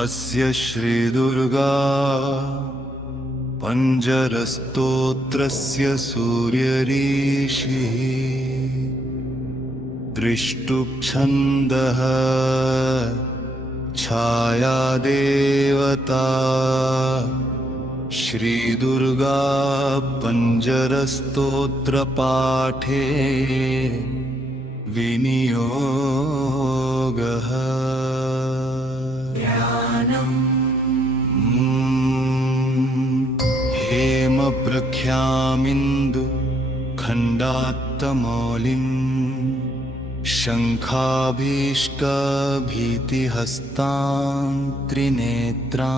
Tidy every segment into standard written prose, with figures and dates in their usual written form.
अस्य श्रीदुर्गा पञ्जरस्तोत्रस्य सूर्यऋषिः दृष्टुप्छन्दः छायादेवता श्रीदुर्गा पञ्जरस्तोत्रपाठे विनियोगः। हेमप्रख्यामिन्दु खण्डात्तमौलिम् शङ्खाभीष्टभीतिहस्तां त्रिनेत्रां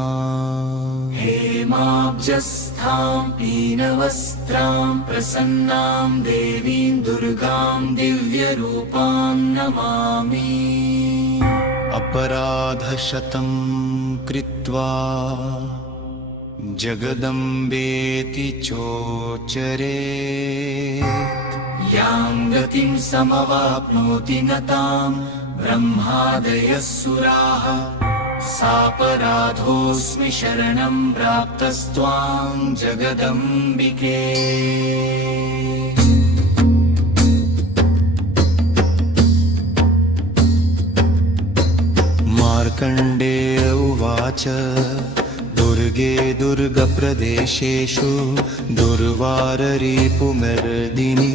हेमाब्जस्थां पीनवस्त्रां प्रसन्नां देवीं दुर्गां दिव्यरूपां नमामि। अपराधशतं कृत्वा जगदम्बेति चोच्चरेत् यां गतिं समवाप्नोति न तां ब्रह्मादयः सुराः सापराधोऽस्मि शरणं प्राप्तस्त्वां जगदम्बिके। मार्कण्डेय उवाच दुर्गे दुर्गप्रदेशेषु दुर्वाररिपुमर्दिनी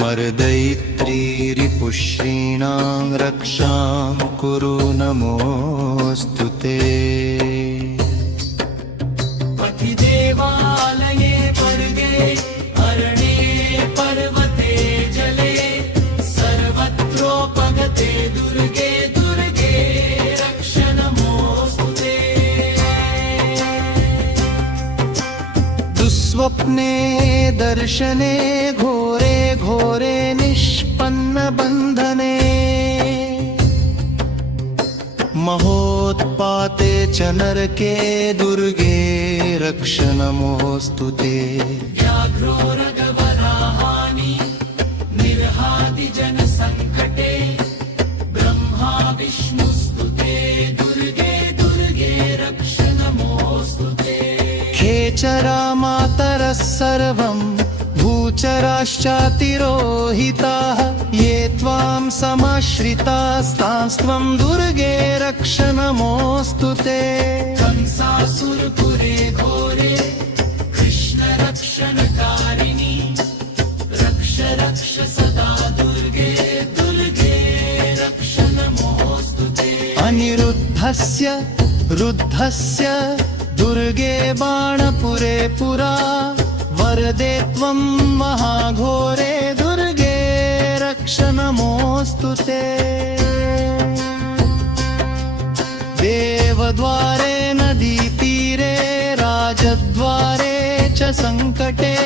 मर्दयित्री रिपुश्रीणां रक्षां कुरु नमोऽस्तु ते। पतिदेवालये वर्गे अरण्ये पर्वते जले सर्वत्रोपगते दुर्गे दुर्गे रक्ष नमोऽस्तु ते। दुःस्वप्ने दर्शने घोरे घोरे निष्पन्नबन्धने महोत्पाते च नरके दुर्गे रक्ष नमोऽस्तु ते। व्याघ्रो रगवराहानि निर्हाति जनसङ्कटे ब्रह्मा विष्णुस्तुते दुर्गे दुर्गे रक्ष नमोऽस्तु ते। खेचरा मातरः सर्वं भूचराश्चातिरोहिताः ये त्वां समाश्रितास्तांस्त्वं दुर्गे रक्ष नमोऽस्तु ते। कंसासुरपुरे घोरे कृष्ण रक्षणकारिणि रक्ष रक्ष सदा दुर्गे दुर्गे रक्ष नमोऽस्तु ते। अनिरुद्धस्य रुद्धस्य दुर्गे बाणपुरे पुरा वरदे त्वं महाघोरे दुर्गे रक्ष नमोऽस्तु ते। देवद्वारे नदीतीरे राजद्वारे च सङ्कटे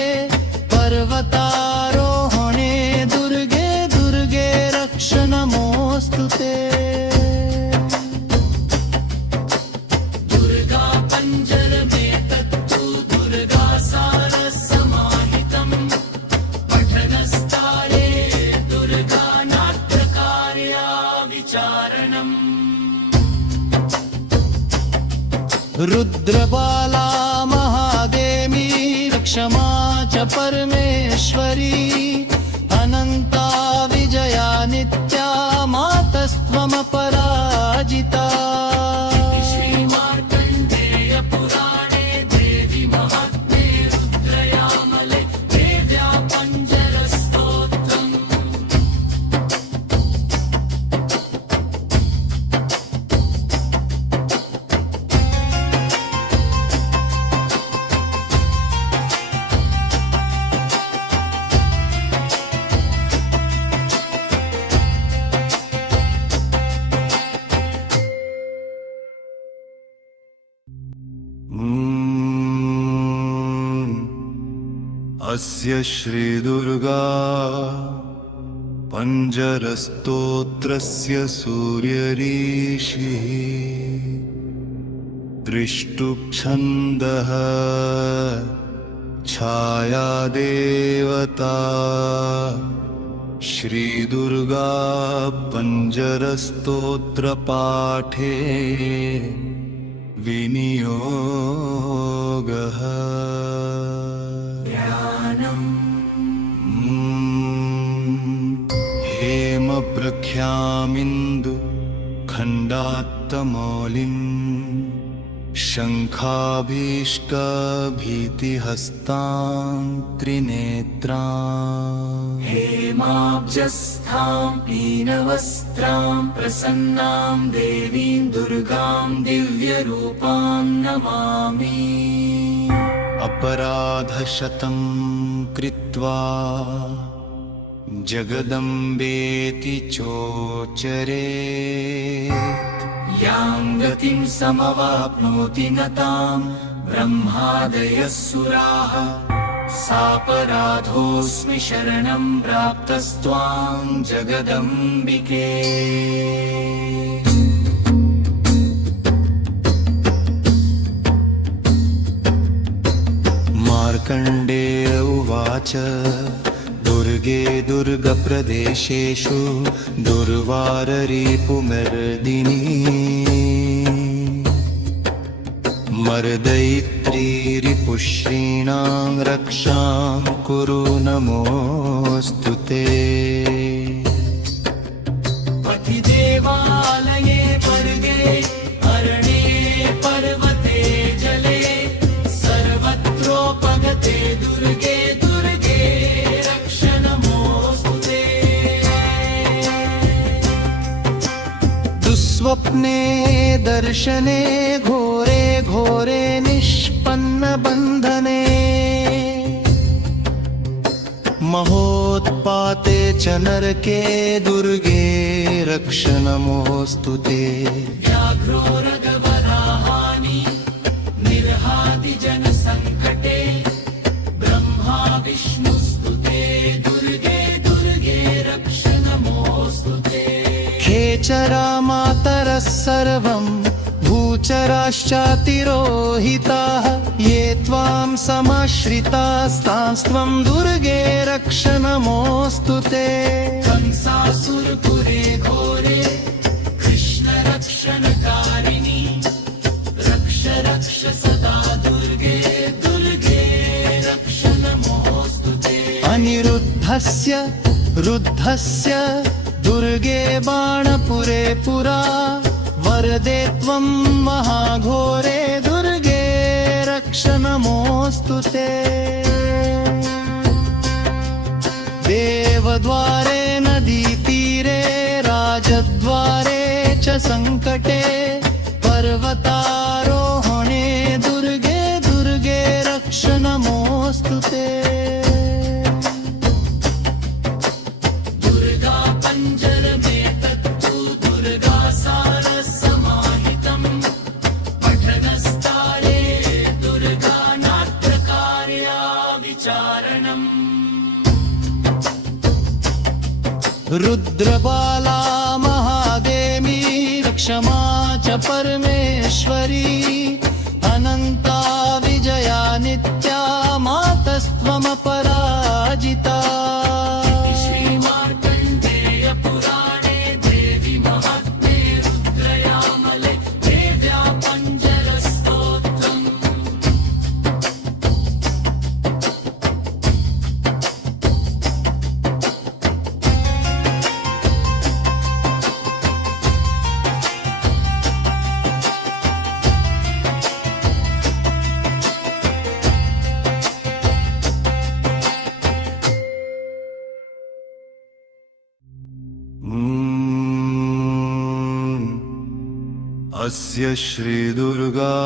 पर्वतारोहणे दुर्गे दुर्गे रक्ष नमोऽस्तु ते। रुद्रबाला महादेवी क्षमा च परमेश्वरी अनन्ता विजया नित्या मातस्त्वमपराजिता। श्रीमार्कण्डेयपुराणे देवी महात्म्ये रुद्रयामले देव्या पञ्जरस्तोत्रम्। अस्य श्रीदुर्गा पञ्जरस्तोत्रस्य सूर्यऋषिः दृष्टुप्छन्दः छायादेवता श्रीदुर्गा पञ्जरस्तोत्रपाठे विनियोगः हेमप्रख्यामिन्दु खण्डात्तमौलिम् शङ्खाभीष्टभीतिहस्तां त्रिनेत्रां हेमाब्जस्थां पीनवस्त्रां प्रसन्नां देवीं दुर्गां दिव्यरूपां नमामि। अपराधशतं कृत्वा जगदम्बेति चोचरेत् यां गतिं समवाप्नोति न तां ब्रह्मादयः सुराः सापराधोऽस्मि शरणं प्राप्तस्त्वां जगदम्बिके। मार्कण्डेय उवाच दुर्गे दुर्गप्रदेशेषु दुर्वाररिपुमर्दिनी मर्दयित्री रिपुश्रीणां रक्षां कुरु नमोऽस्तु ते। पतिदेवालये पर्गे अरण्ये पर्वते जले सर्वत्रोपगते दुर्गे दुर्गे रक्ष नमोऽस्तु ते। दुःस्वप्ने दर्शने घोरे घोरे निष्पन्नबन्धने महोत्पाते च नरके दुर्गे रक्ष नमोऽस्तु ते। व्याघ्रो रगवराहानि निर्हाति जनसङ्कटे ब्रह्मा विष्णुस्तुते दुर्गे दुर्गे रक्ष नमोऽस्तु ते। खेचरा मातरः सर्वं भूचराश्चातिरोहिताः ये त्वां समाश्रितास्तास्त्वं दुर्गे रक्ष नमोऽस्तु ते। कंसासुरपुरे घोरे कृष्ण रक्षणकारिणि रक्ष रक्ष सदा दुर्गे दुर्गे रक्ष नमोऽस्तु ते। अनिरुद्धस्य रुद्धस्य दुर्गे बाणपुरे पुरा वरदे त्वं महाघोरे दुर्गे रक्ष नमोऽस्तु ते। देवद्वारे नदीतीरे राजद्वारे च सङ्कटे पर्वतारोहणे दुर्गे दुर्गे रक्ष नमोऽस्तु ते। दुर्गा पञ्जरमेतत्तु दुर्गा सारसमाहितम् पठनस्तारे दुर्गा नाट्यकार्या विचारणम्। रुद्रबाला महादेवी क्षमा च परमेश्वरी अनन्ता विजया नित्या मातस्त्वमपराजिता। श्रीमार्कण्डेयपुराणे देवी महात्म्ये रुद्रयामले देव्या पञ्जरस्तोत्रम्। अस्य श्रीदुर्गा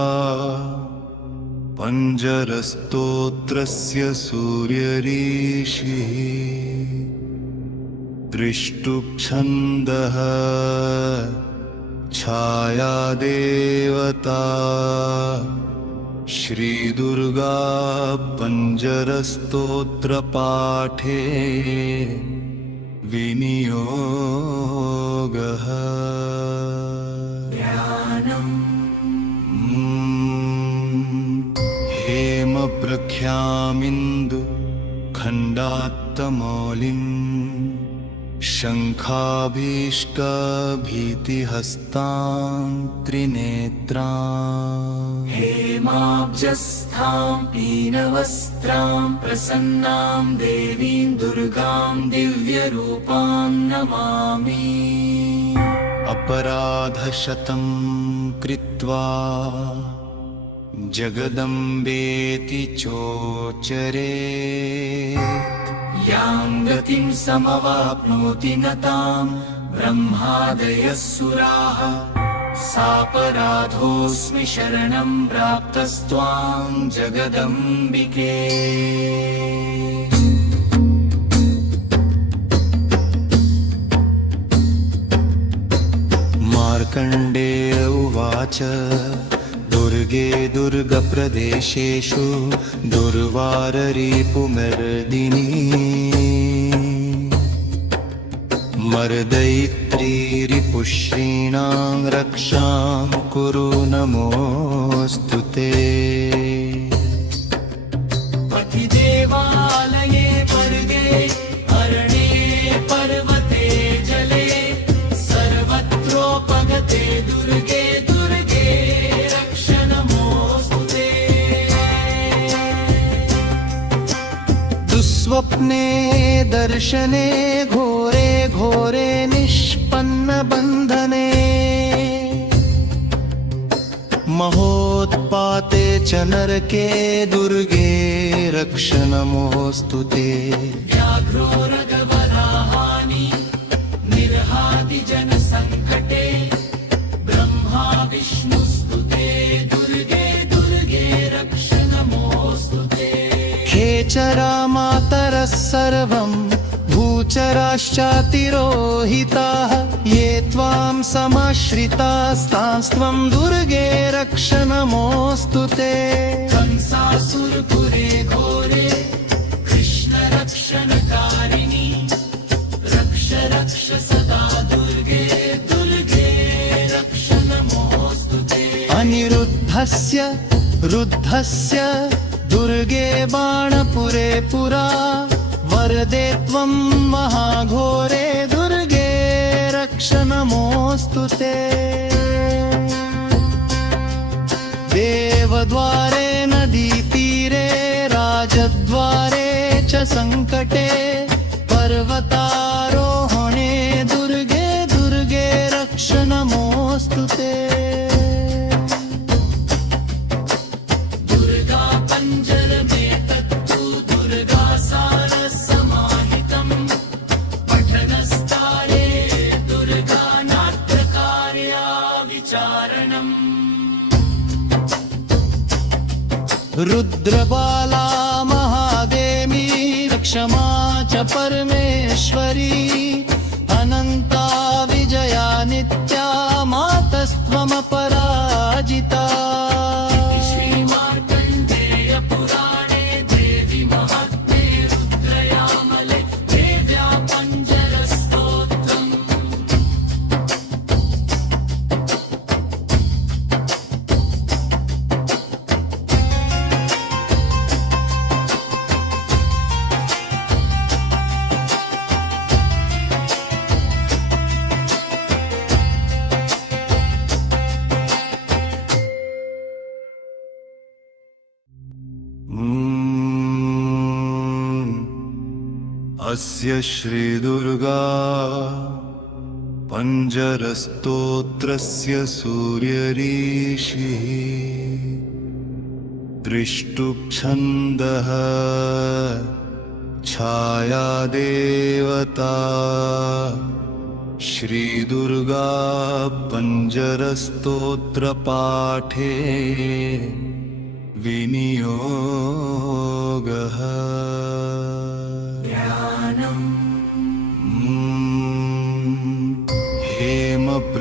पञ्जरस्तोत्रस्य सूर्यऋषिः दृष्टुप्छन्दः छायादेवता श्रीदुर्गा पञ्जरस्तोत्रपाठे विनियोगः। हेमप्रख्यामिन्दु खण्डात्तमौलिम् शङ्खाभीष्टभीतिहस्तां त्रिनेत्रां हेमाब्जस्थां पीनवस्त्रां प्रसन्नां देवीं दुर्गां दिव्यरूपां नमामि। अपराधशतं कृत्वा जगदम्बेति चोच्चरेत् यां गतिं समवाप्नोति न तां ब्रह्मादयः सुराः सापराधोऽस्मि शरणं प्राप्तस्त्वां जगदम्बिके। मार्कण्डेय उवाच दुर्गे दुर्गप्रदेशेषु दुर्वाररिपुमर्दिनी मर्दयित्री रिपुश्रीणां रक्षां कुरु नमोऽस्तु ते। पतिदेवालये पर्गे अरण्ये पर्वते जले सर्वत्रोपगते दुर्गे दुर्गे रक्ष नमोऽस्तु ते। दुःस्वप्ने दर्शने घोरे घोरे निष्पन्नबन्धने महोत्पाते च नरके दुर्गे रक्ष नमोऽस्तु ते। व्याघ्रो रगवराहानि निर्हाति जनसङ्कटे ब्रह्मा विष्णुस्तुते दुर्गे दुर्गे रक्ष नमोऽस्तु ते। खेचरा मातरः सर्वं भूचराश्चातिरोहिताः ये त्वां समाश्रितास्तास्त्वं दुर्गे रक्ष नमोऽस्तु ते। कंसासुरपुरे घोरे कृष्ण रक्षणकारिणि रक्ष रक्ष सदा दुर्गे दुर्गे रक्ष नमोऽस्तु ते। अनिरुद्धस्य रुद्धस्य दुर्गे बाणपुरे पुरा वरदे त्वं महाघोरे दुर्गे रक्ष नमोऽस्तु ते। देवद्वारे नदीतीरे राजद्वारे च सङ्कटे पर्वतारोहणे दुर्गे दुर्गे रक्ष नमोऽस्तु ते। दुर्गा पञ्जर में तत्तु दुर्गा सार समाहितम् पठनस्तारे दुर्गा नाट्यकार्या विचारणम्। रुद्रबाला महादेवी क्षमा च परमेश्वरी अनन्ता विजया नित्या मातस्त्वमपराजिता। श्रीमार्कण्डेय पुराणे देवी महात्म्ये रुद्रयामले देव्या पञ्जरस्तोत्रम्। अस्य श्रीदुर्गा पञ्जरस्तोत्रस्य सूर्यऋषिः त्रिष्टुप्छन्दः छायादेवता श्रीदुर्गा पञ्जरस्तोत्रपाठे विनियोगः।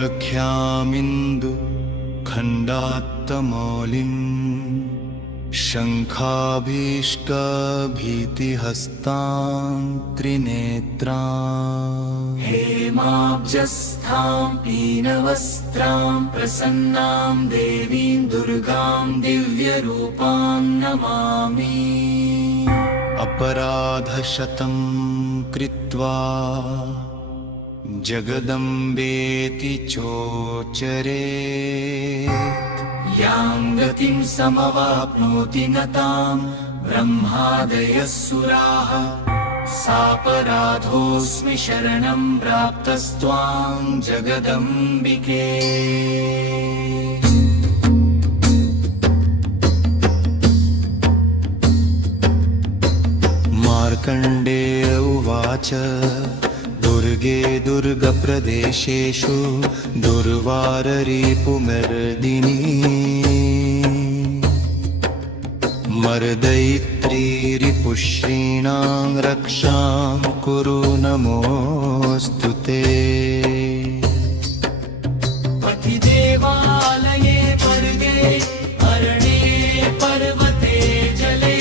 हेमप्रख्यामिन्दु खण्डात्तमौलिं शङ्खाभीष्टभीतिहस्तां त्रिनेत्रां हेमाब्जस्थां पीनवस्त्रां प्रसन्नां देवीं दुर्गां दिव्यरूपां नमामि। अपराधशतं कृत्वा जगदम्बेति चोचरे यां गतिं समवाप्नोति न तां ब्रह्मादयः सुराः सापराधोऽस्मि शरणं प्राप्तस्त्वां जगदम्बिके। मार्कण्डेय उवाच दुर्गे दुर्गप्रदेशेषु दुर्वाररिपुमर्दिनी मर्दयित्री रिपुश्रीणां रक्षां कुरु नमोऽस्तु ते। पतिदेवालये पर्गे अरण्ये पर्वते जले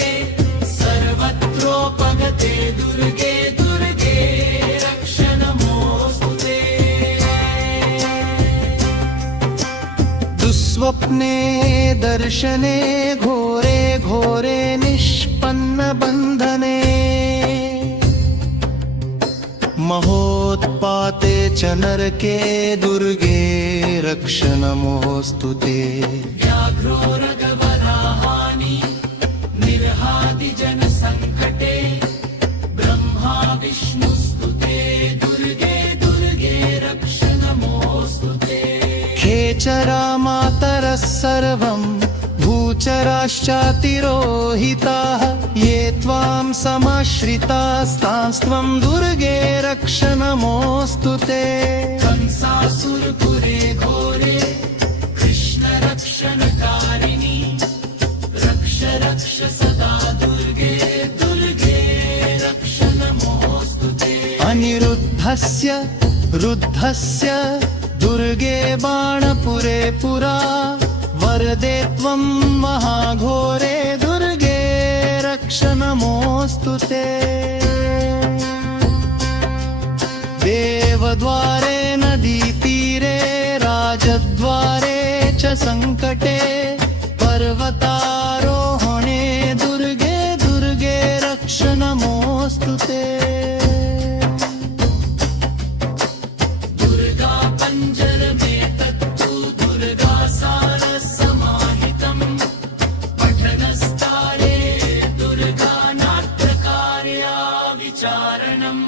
सर्वत्रोपगते दुर्गे दुर्गे रक्ष नमोऽस्तु ते। दुःस्वप्ने दर्शने घोरे घोरे निष्पन्नबन्धने महोत्पाते च नरके दुर्गे रक्ष नमोऽस्तु ते। व्याघ्रो रगवराहानि निर्हादि जनसङ्कटे ब्रह्मा विष्णुस्तुते दुर्गे दुर्गे रक्ष नमोऽस्तु ते। खेचरा मातरः सर्वं भूचराश्चातिरोहिताः ये त्वां समाश्रितास्तांस्त्वं दुर्गे रक्ष नमोऽस्तु ते। कंसासुरपुरे घोरे कृष्ण रक्षणकारिणि रक्ष रक्ष सदा दुर्गे दुर्गे रक्ष नमोऽस्तु ते। अनिरुद्धस्य रुद्धस्य दुर्गे बाणपुरे पुरा वरदे त्वं महाघोरे दुर्गे रक्ष नमोऽस्तु ते। देवद्वारे नदीतीरे राजद्वारे च सङ्कटे पर्वतारोहणे दुर्गे दुर्गे रक्ष नमोऽस्तु ते। दुर्गा पञ्जर में तत्तु दुर्गा सार समाहितं पठनस्तारे दुर्गा नाट्यकार्या विचारणम्।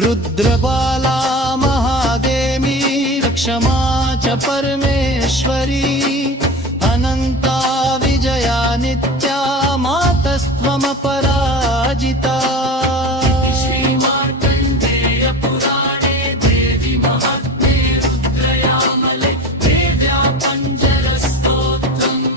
रुद्रबाला महादेवी क्षमा च परमेश्वरी अनन्ता विजया नित्या मातस्त्वमपराजिता। श्रीमार्कण्डेय पुराणे देवी महात्म्ये रुद्रयामले देव्या पञ्जरस्तोत्रम्।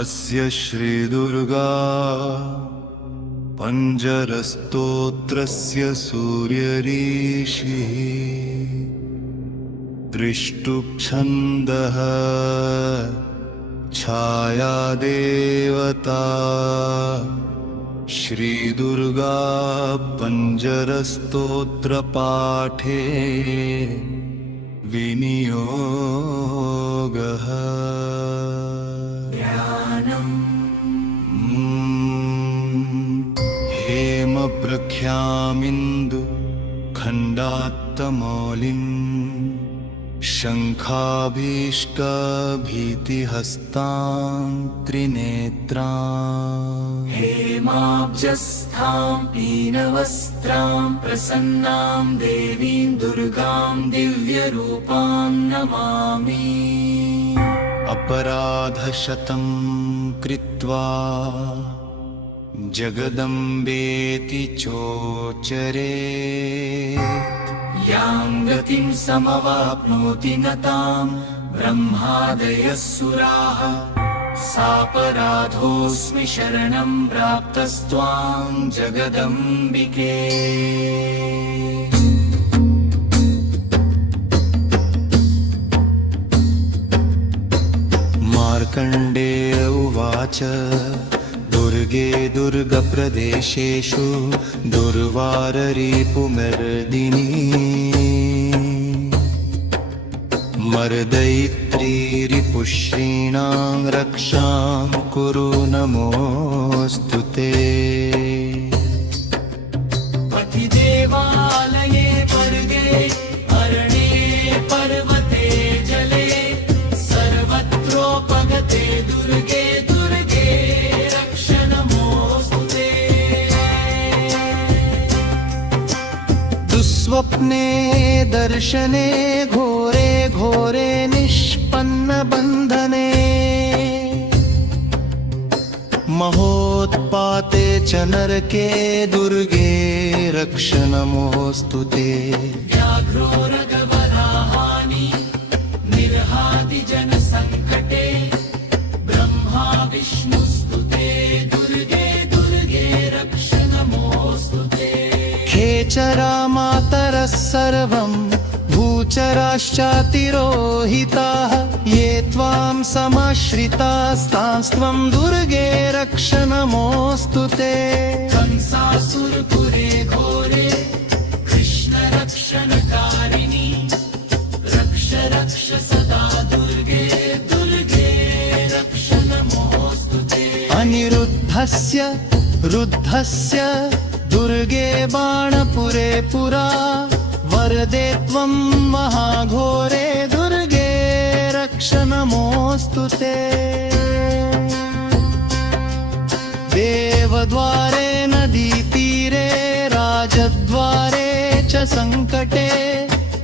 अस्य श्रीदुर्गा पञ्जरस्तोत्रस्य सूर्यऋषिः दृष्टुप्छन्दः छायादेवता श्रीदुर्गा पञ्जरस्तोत्रपाठे विनियोगः। हेमप्रख्यामिन्दु खण्डात्तमौलिम् शङ्खाभीष्टभीतिहस्तां त्रिनेत्राम् हेमाब्जस्थां पीनवस्त्रां प्रसन्नां देवीं दुर्गां दिव्यरूपां नमामि। अपराधशतं कृत्वा जगदम्बेति चोचरे यां गतिं समवाप्नोति न तां ब्रह्मादयः सुराः सापराधोऽस्मि शरणं प्राप्तस्त्वां जगदम्बिके। उवाच दुर्गे दुर्गप्रदेशेषु दुर्वाररिपुमर्दिनी मर्दयित्री रिपुश्रीणां रक्षां कुरु नमोऽस्तु ते। देवालये वर्गे अरण्ये पर्वते जले सर्वत्रोपगते दुर्गे दुर्गे रक्ष नमोऽस्तु ते। दुःस्वप्ने दर्शने घोरे घोरे निष्पन्नबन्धने महोत्पाते च नरके दुर्गे रक्ष नमोऽस्तु ते। व्याघ्रो रगवराहानि निर्हाति जनसङ्कटे ब्रह्मा विष्णुस्तुते दुर्गे दुर्गे रक्ष नमोऽस्तु ते। खेचरा मातरः सर्वं भूचराश्चातिरोहिताः ये त्वां समाश्रितास्तांस्त्वं दुर्गे रक्ष नमोऽस्तु ते। कंसासुरपुरे घोरे कृष्ण रक्षणकारिणि रक्ष रक्ष सदा दुर्गे दुर्गे रक्ष नमोऽस्तु ते। अनिरुद्धस्य रुद्धस्य दुर्गे बाणपुरे पुरा वरदे त्वं महाघोरे दुर्गे रक्ष नमोऽस्तु ते। देवद्वारे नदीतीरे राजद्वारे च सङ्कटे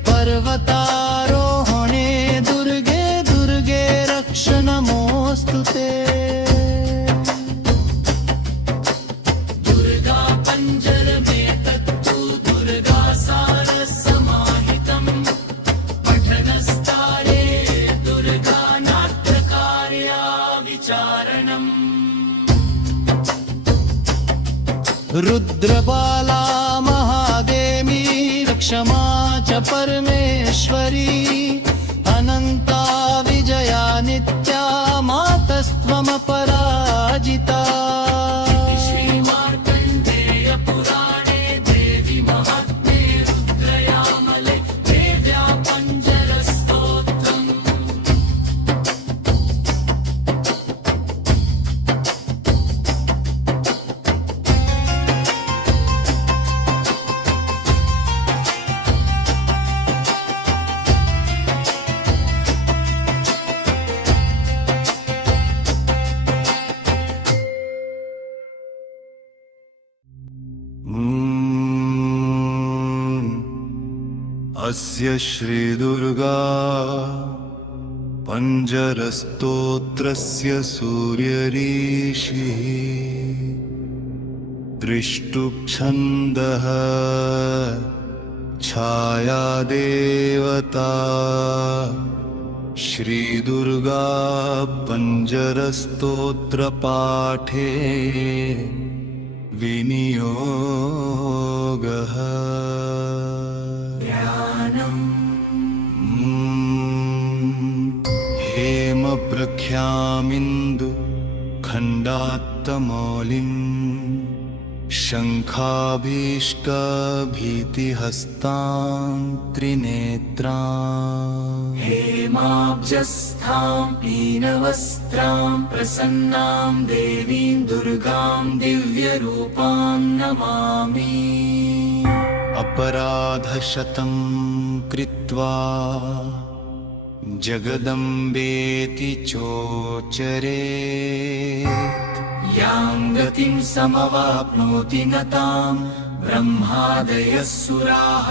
पर्वतारोहणे दुर्गे दुर्गे रक्ष नमोऽस्तु ते। रुद्रबाला महादेवी क्षमा च परमेश्वरी अनन्ता विजया नित्या मातस्त्वमपराजिता। श्रीमार्कण्डेय पुराणे देवी महात्म्ये रुद्रयामले देव्या पञ्जरस्तोत्रम्। अस्य श्रीदुर्गा पञ्जरस्तोत्रस्य सूर्यऋषिः दृष्टुप्छन्दः छायादेवता श्रीदुर्गा पञ्जरस्तोत्रपाठे विनियोगः। हेमप्रख्यामिन्दु खण्डात्तमौलिं शङ्खाभीष्टभीतिहस्तां त्रिनेत्रां हेमाब्जस्थां पीनवस्त्रां प्रसन्नां देवीं दुर्गां दिव्यरूपां नमामि। अपराधशतं कृत्वा जगदम्बेति चोच्चरेत् यां गतिं समवाप्नोति न तां ब्रह्मादयः सुराः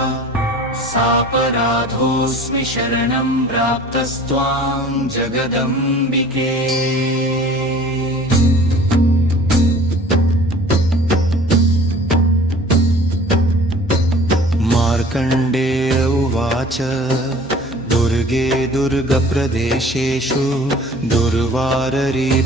सापराधोऽस्मि शरणं प्राप्तस्त्वां जगदम्बिके। मार्कण्डेय उवाच दुर्गे दुर्गप्रदेशेषु दुर्वाररिपुमर्दिनी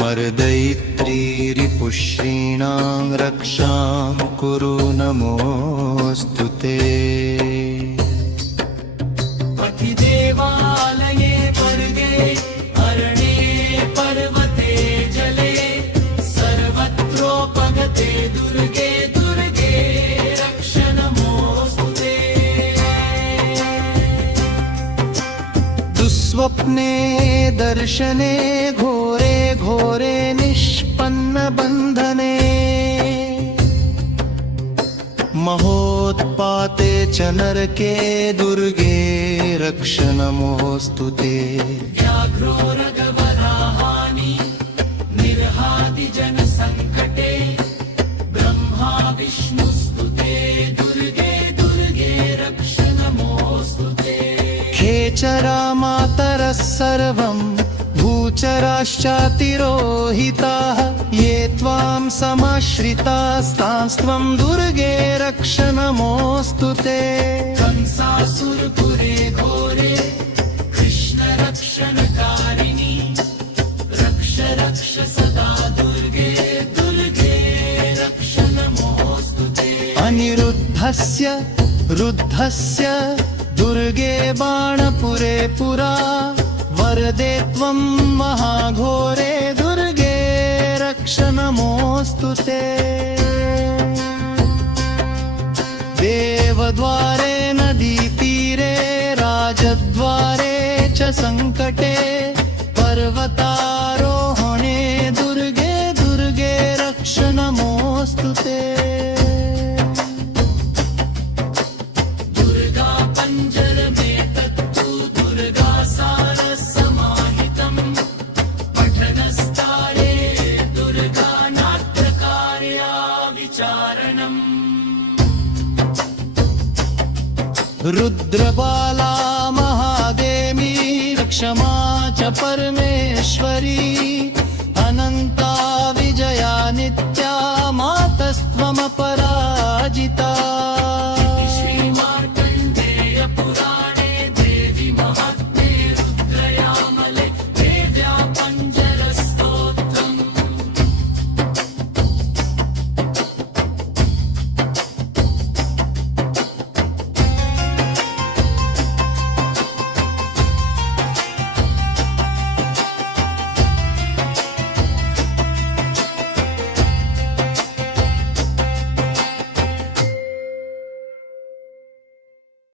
मर्दयित्री रिपुश्रीणां रक्षां कुरु नमोऽस्तु ते। देवालये स्वप्ने दर्शने घोरे घोरे निष्पन्न बन्धने महोत्पाते च नरके दुर्गे रक्ष नमोऽस्तु ते व्याघ्रो रगवराहानि निर्हाति जनसङ्कटे ब्रह्मा विष्णुस्तुते दुर्गे दुर्गे रक्ष नमोऽस्तु ते खेचरा मातरः सर्वं भूचराश्चातिरोहिताः ये त्वां समाश्रितास्तांस्त्वं दुर्गे रक्ष नमोऽस्तु ते कंसासुरपुरे घोरे कृष्ण रक्षणकारिणि रक्ष रक्ष सदा दुर्गे दुर्गे रक्ष नमोऽस्तु ते अनिरुद्धस्य रुद्धस्य दुर्गे बाणपुरे पुरा वरदे त्वं महाघोरे दुर्गे रक्ष नमोऽस्तु ते देवद्वारे नदीतीरे राजद्वारे च सङ्कटे पर्वतारोहणे दुर्गे दुर्गे रक्ष नमोऽस्तु ते दुर्गा पञ्जरमे तत्तु दुर्गा सारसमाहितम् पठनस्तारे दुर्गा नाट्यकार्या विचारणम् रुद्रबाला महादेवी क्षमा च परमेश्वरी अनन्ता विजया नित्या मातस्त्वमपराजिता